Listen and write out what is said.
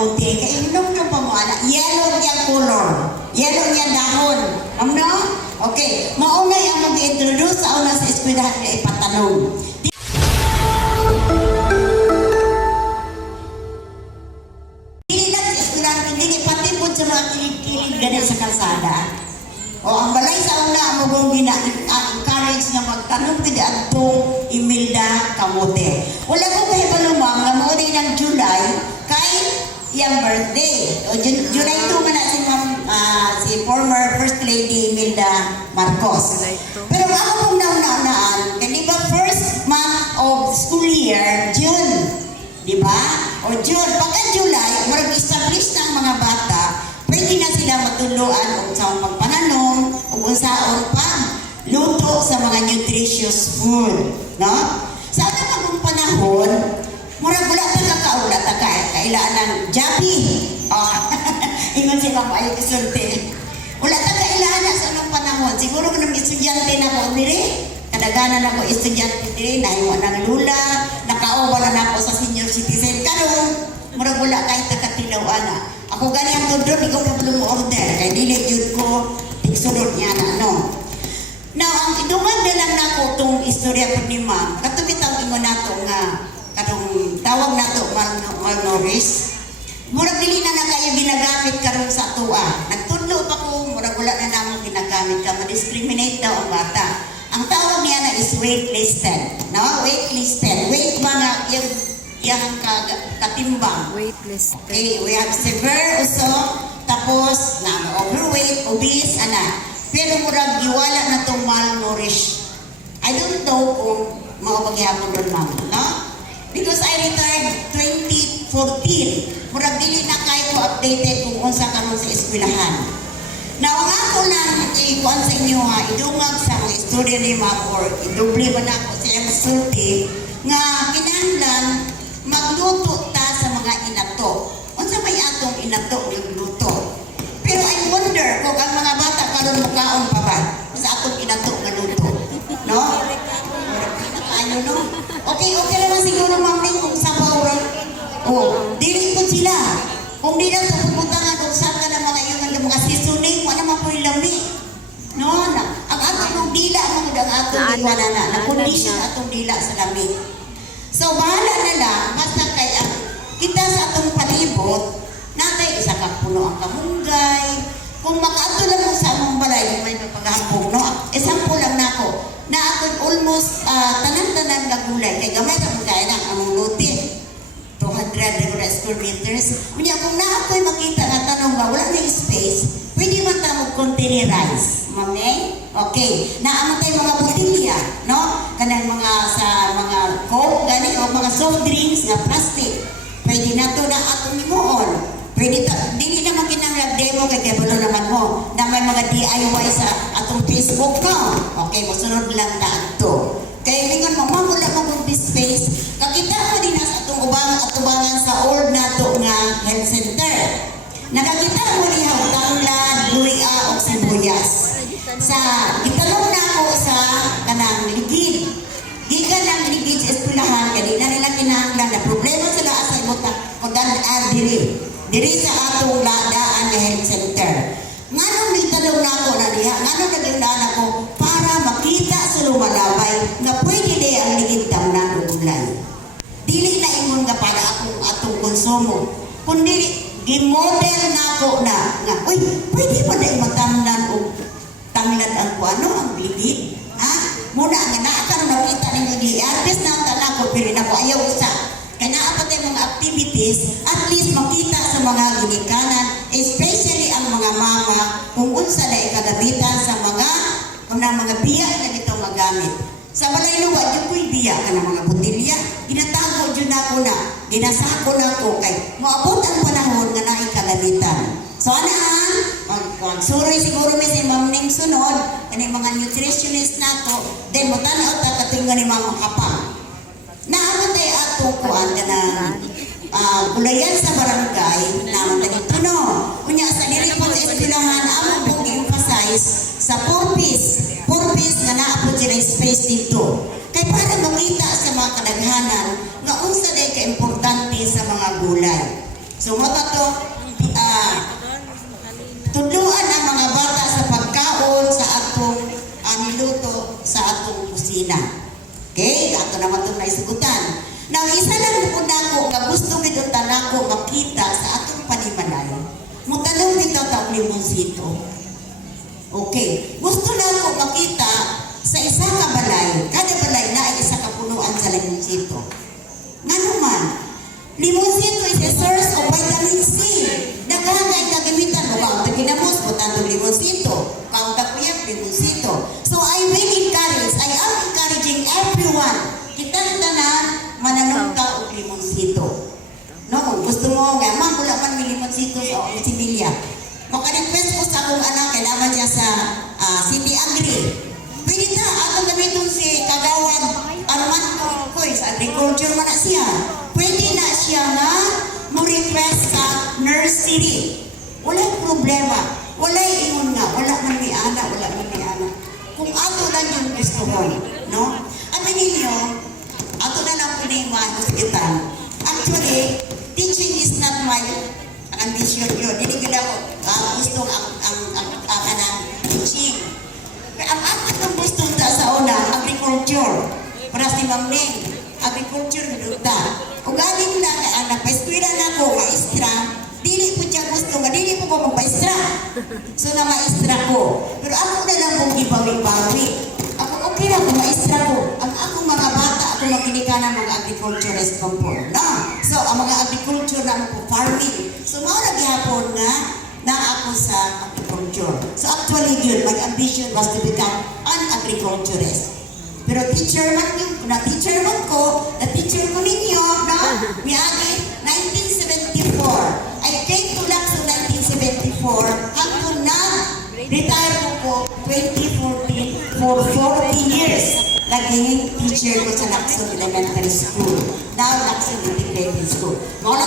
kamuti. Kaya inom pa mo, yellow niya color. Yellow niya dahon. No? Okay. Maunay ang mag-introduce sa una sa eskwelahan na ipatanong. Dili lang sa eskwelahan, hindi ipatipod sa mga kilig-kilig ganyan sa kalsada. O ang balay sa una, mo encourage na magtanong pwede atong Imelda Camote. Wala ko kahipalumang na mo ng July kay iyang birthday. O July 2 man na si former First Lady Imelda Marcos. Pero ako pong naunaan, di ba first month of school year, June. Di ba? O June. Pagka July, mag-establish ng mga bata, pwede na sila matuluan kung saan magpananom o kung saan pa luto sa mga nutritious food. No? Sa anong panahon, murag wala ka kakaulat ka kailangan ng jabi. Oh, ingon sila mo ayaw isulti. Wala ka kailangan sa anong panahon. Siguro kung estudyante na ko diri, kadaganan ako estudyante diri, nahiwa ng lula, nakauwa na ako sa senior citizen. Karon, murag wala kahit nakatilawan na. Ako gani ang tudron, ikaw na belum order. Kaya dili yun ko, tigsunod niya na, no? Now, ang idungag na lang nako itong istorya po ni ma'am, katubitaw ingon nato nga, katong tawag nato malnourished. Murag dili na kayo ginagamit karon sa tuwa. Nagtudlo pa ko, murag wala na namang ginagamit ka, ma-discriminate daw ang bata. Ang tawag niya na is waitlisted, no? Waitlisted. Wait mga yung katimbang. Waitlist. Okay, we have severe also, tapos na overweight, obese, ana. Pero murag giwala na itong malnourished. I don't know kung makapaghihapon doon, ma'am, no? Because I retired 2014. Murag dili na kayo ko updated kung unsa karon sa eskwelahan. Now, ang ako lang ikuan sa inyo ha, idungag sa mga istorya ni ma'am or idoble ba na ako sa iyang sulti nga kinahanglan magluto ta sa mga inato. Unsa may atong inato ng luto? Pero I wonder kung ang mga bata karon mukaon pa ba sa atong inato nga luto. No? Ano no? Okay naman siguro ma'am kung sabaw ron. Oh, dili ko sila. Kung di na ito pupuntangan kung saan ka na mga yung mga seasoning, wala naman po yung lami. No? Ang atong dila ang atong iwana na. Nakondisyon atong dila sa lami. So, bahala na lang, basta kaya kita sa atong palibot, natay isa ka puno ang kamunggay. Kung makaato lang mo sa among balay, may paghapog, no? Example lang nako na ako'y almost tanan-tanan na gulay. Kaya gamay na mo kaya ng among lutin. 200 regular square meters. Kanya kung na ako'y makita na tanong ba, wala na space, pwede man tamo containerize. Mamay? Okay. Naaman tayo mga botilya, no? Kanang mga sa mga coke, gani, o mga soft drinks na plastic. Pwede na to na atong imuon. Pwede to, dili naman kinang demo kay kabalo naman mo na may mga DIY sa atong Facebook, no? Okay, masunod lang na ito. Kaya mingon mo, wala mo kung space. Kakita ko din sa atong ubangan sa old nato nga health center. Nakakita mo ni tanglad, luya o sibuyas. Sa italong na ako sa kanang ligid. Gikan ang ligid sa eskwelahan, kaya di na nila kinahanglan na problema sila sa ibuta o diri sa atong ladaan na health center. Nganong nagtanong na ako na diha, nganong nagtanong ako para makita sa lumalabay na pwede di ang ligid tamnan o gulay. Dili na ingon nga para atong konsumo. Kundi gimodel na ako na nga, uy, pwede ba na matamnan o tanglad ang kuano ang ligid? Ha? Muna nga naakaroon nakita ninyo di artist na ang tanako, pero na ko ayaw isa. Kaya naapatay mga activities, at least makita sa mga ginikanan, especially ang mga mama, kung unsa na ikagamitan sa mga biya na dito magamit. Sa balay luwa, yung ko'y biya ka ng mga butilya, ginatago dyan ako na, ginasako na ko kay maabot ang panahon nga na ikagamitan. So, anaan? Sorry siguro may si Ma'am Ning sunod, kani mga nutritionist na to, then mutanaw ta katinga ni Mama Kapang. Naamon tayo atong kuan ka na gulayan sa barangay, naamon tayo ito no. Kunya sa dili po sa eskwelahan, amon pong emphasize sa purpose nga naapod sila space dito. Kay para makita sa mga kadaghanan nga unsa day ka importante sa mga gulay. So mata to, tudluan ang mga bata sa pagkaon sa atong niluto sa atong kusina. Okay? Ato naman itong naisugutan. Now, isa lang po na ako nga gusto nito tanako makita sa atong panimalay. Mutanong nito taong limonsito. Okay. Gusto na ako makita sa isa ka balay. Kada balay na ay isa ka punuan sa limonsito. Nga naman, limonsito is a source of vitamin C. Naghangay kagamitan mo kaunta ginamos mo tanong limonsito. Kaunta kuya limonsito. So I will encourage, I am encouraging everyone. Kita na mananong og limonsito. No, kung gusto mo nga, ma'am, wala man may limonsito sa Sibilya. Maka-request ko sa akong anak, kailangan niya sa City Agri. Pwede na, atong gamiton si Kagawan Armando Koy, sa agriculture man na siya. Pwede na siya nga mo-request sa nursery. Walang problema. Wala ingon nga. Wala man may ana. Wala man may ana. Kung ato lang yung gusto mo. No? At ninyo, ato na lang po na yung mga hospital. Actually, teaching is not my ambition yun. Hindi ko na gusto ang kanang teaching. Ang ato ng gusto sa una, agriculture. Para si Ma'am Ning, agriculture na o galing na kay anak, pa-eskwela na ko, maestra, dili po siya gusto nga, dili po ko maestra. So na maestra ko. Pero ako na lang kong gibawi-bawi. Ako okay lang kung maestra ko. Ang akong mga bata, ako makinika ng mga agriculturist company. No? So, ang mga agriculture na po, farming. So, mga naghihapon nga, na ako sa agriculture. So, actually yun, my ambition was to become an agriculturist. Pero teacher man yun, na teacher man ko, na teacher ko ninyo, no? Miyagi, 1974. I came to Lacson 1974 hanggang na retire ko 2014 for 40 years. Naging teacher ko sa Lacson Elementary School. Now, Lacson Integrated School. Mga